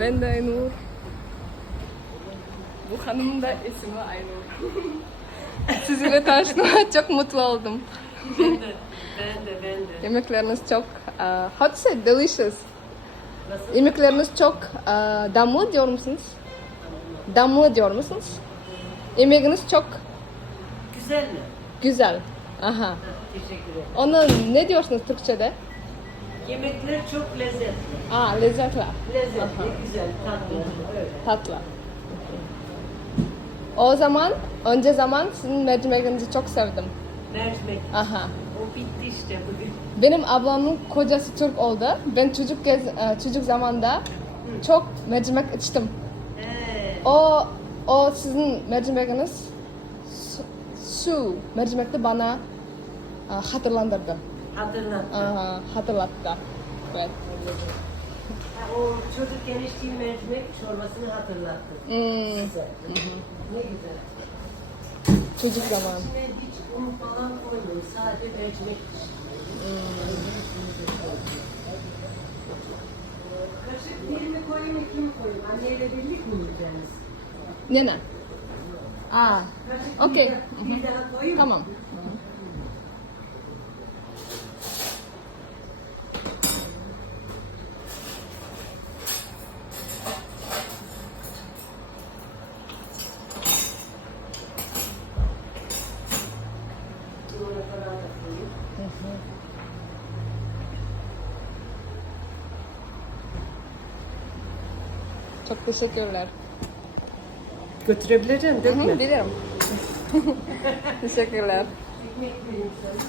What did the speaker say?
Ben de Aynur. Bu hanımın da ismi Aynur. Sizinle tanıştığıma çok mutlu oldum. Ben de. Yemekleriniz çok, how to say, delicious. Nasıl? Yemekleriniz çok damlı diyor musunuz? Damlı diyor musunuz? Yemeğiniz çok Güzel mi? güzel. Aha. Ha, teşekkür ederim. Ona ne diyorsunuz Türkçe'de? Yemekler çok lezzetli. Lezzetli. Lezzetli, güzel, tatlı. Öyle. Tatlı. O zaman, önce zaman sizin mercimeğinizi çok sevdim. Mercimek. Aha. O bitti işte bugün. Benim ablamın kocası Türk oldu. Ben çocuk zamanda çok mercimek içtim. He. O sizin mercimeğiniz su mercimekte bana hatırlandırdı. Hatırlattı. Hatırlattı. Evet. Ha, o çocukken içtiğim mercimek çorbasını hatırlattı. Size. Ne güzel. Çocuk zaman. İçine hiç un falan koymuyorum. Sadece mercimek Kaşık bir mi koyayım, iki mi koyayım? Anneyle birlik mi yiyeceğiniz? Nene. Kaşık Okey. bir daha koyayım. Tamam. Limona falan da koyayım. Çok teşekkürler. Götürebileceğim değil mi? Bilirim. Teşekkürler. Ekmek vereyim sana.